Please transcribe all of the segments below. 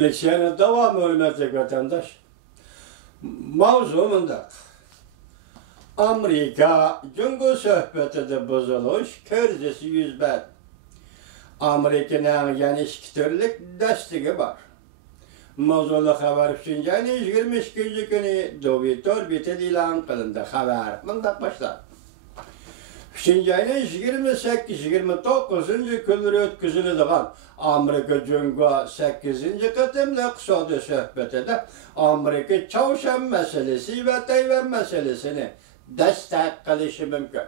Leksiyonun devamı hürmetli vatandaş. Mavzumunda Amerika Cungo söhbetide bozuluş körzesi yüzbet. Amerika'nın yani işkitörlük destigi var. Mavzulu haber üçüncü 22. günü Dovitor bited ilan kılındı haber. Bundan başlar. Üçüncü 28-29. günleri ötküzülüdüğün Amerika Cungo 8. kıtımlı iqtisadi söhbetide Amerika Çavuşan meselesi ve Tayvan meselesini destek kılışı mümkün.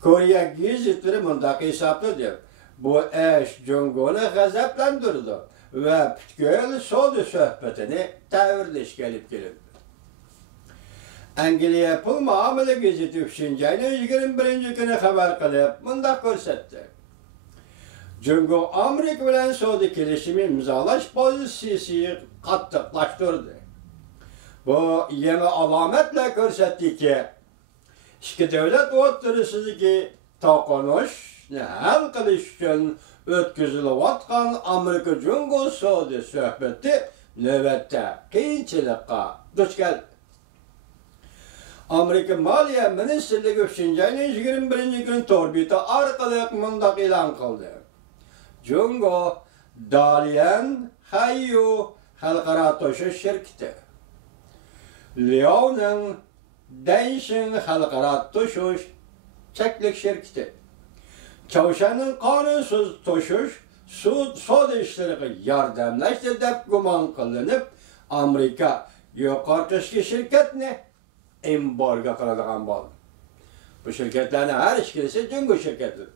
Koreya gazetleri bundaq hesapladı. Bu eş Cungo'nu gazaplandırdı ve pütkül soğudu söhbetini təvirliş gelip gelip. Angliya Pul Muamele gazeti 21. günü haber kılıp bundaq görsetdi. Cungo Amerika bilen soğudu kelişimi imzalaş pozisiyonu qattiqlaştırdı. Bu yeni alametle görsetti ki İki devlet o'rtasındaki to'qinish hal qilish uchun o'tkazilayotgan Amerika Cungo savdo suhbati navbatda qiyinchilikqa duch keldi. Amerika Moliya Ministrligi 21. kun torbiti orqali mundaq e'lon qildi. Cungo Dalian Hayyu xalqaro toshish shirkati Leo'ning Danshin xalqaro toshish cheklik shirkati Çavuşanın qanunsuz toshish savdo ishlariga yordamlashdi deb gumon qilinib, Amerika yuqorqi shirkatni embargo qiladigan bo'ldi. Bu shirkatlarning har ikkisi Cungo shirkati.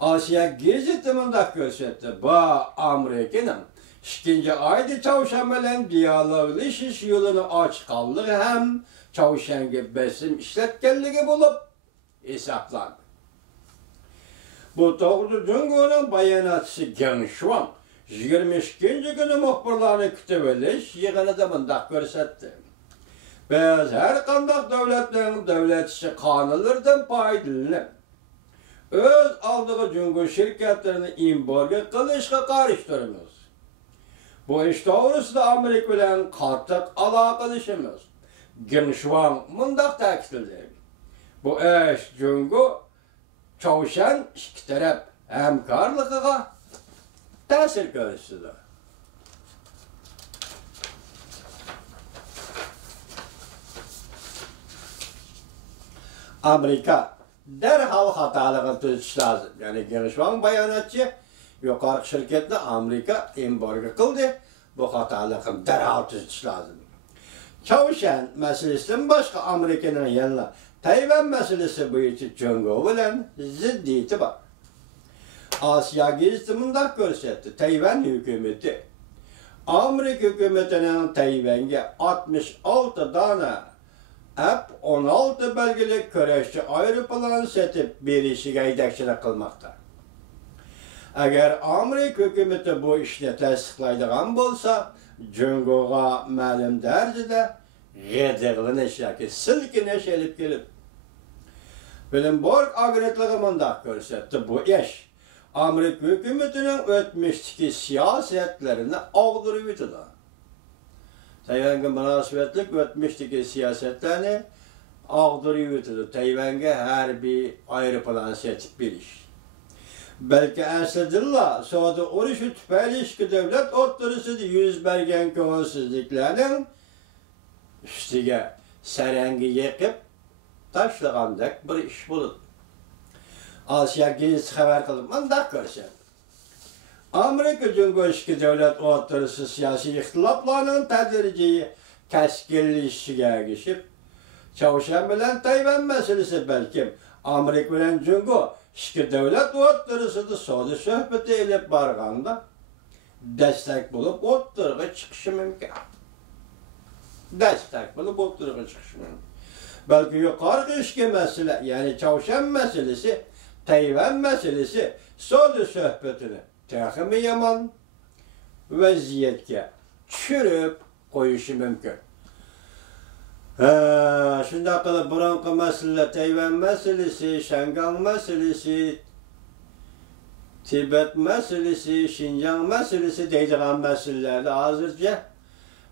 Asiya gazeti mundaq ko'rsatdi. Bu Amerikaning ikkinchi oyda Çavuşan bilan dialoglashish yo'lini ochganligi ham Çavuşanga besim ishlatganligi bo'lib hisoblanadi. Bu to'g'rida Cungo'ning bayonotchisi Geng Shuang 22. kuni muxbirlarni kutib olish yig'inida bundaq ko'rsatdi. Biz har qanday davlatning davlat ichi qonunlaridan foydalanib, o'z oldiga Cungo shirkatlarini embargo qilishga qarshi turamiz. Bu ish to'g'risida Amerika bilan qattiq aloqalashamiz. Geng Shuang mundaq ta'kidladi. Bu ish Cungo Çavuşan ikki taraf hamkorligiga ta'sir ko'rsatdi. Amerika derhal xatoligini tuzish lozim. Ya'ni Geng Shuang bayonotchi yuqorqi shirkatni Amerika embargo qildi. Bu xatolikni derhal tuzish lozim. Çavuşan meselesinden başka Amerika'nın yanına Tayvan meselesi bo'yicha Cungo bilan ziddiyati bor. Asiya gazeti mundaq ko'rsatdi. Tayvan hukumati Amerika hukumatining Tayvanga 66 dona F-16 belgili kurashchi aeroplan setib berishiga yetakchilik qilmoqda. Agar Amerika hukumati bu ishni tasdiqlaydigan bo'lsa, Cungo'ga ma'lum darajada g'adirlanish yoki silkinish elib kelib. Bloomberg agentligi mundaq ko'rsatdi. Bu ish Amerika hukumatining o'tmishdagi siyosatlarini og'dirib o'tadi. Tayvanga munosabatlik o'tmishdagi siyosatlarni og'dirib o'tadi. Tayvanga harbiy aeroplan setib berish. Belki aslida savdo urushi tufayli ikki davlat o'rtasida yuz bergan ko'ngilsizliklarning ustiga sarangi yiqib tashlagandek bir ish bo'ldi. Asiya gazeti xabar qilib mundaq ko'rsatdi. Amerika Cungo ikki davlat o'rtasida siyosiy ixtiloflarning tadrijiy keskinlashishiga ergishib, Çavuşan bilan Tayvan meselesi balkim Amerika bilan Cungo ikki davlat o'rtasida savdo suhbati elib borganda destek bo'lib o'rtaga chiqishi mumkin. Destek bo'lib o'rtaga chiqishi mumkin. Balki yuqorqi ikki masala, ya'ni Çavuşan meselesi, Tayvan meselesi savdo suhbatini texmi yomon vaziyatga tushirib qo'yishi mumkin. Shunday qilib burunqi masala Tayvan meselesi, Shangang meselesi Tibet meselesi, Şinjan meselesi deydiğen meselelerde hazırca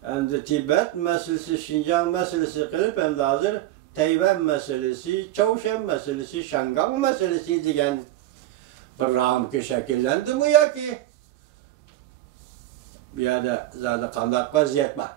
endi Tibet meselesi, Şinjan meselesi kılıp endi hazır Tayvan meselesi, Çavuşan meselesi, Şangan meselesi degan bir ramka şekillendi mi ya ki? Bu yerda zaten kandak vaziyet var.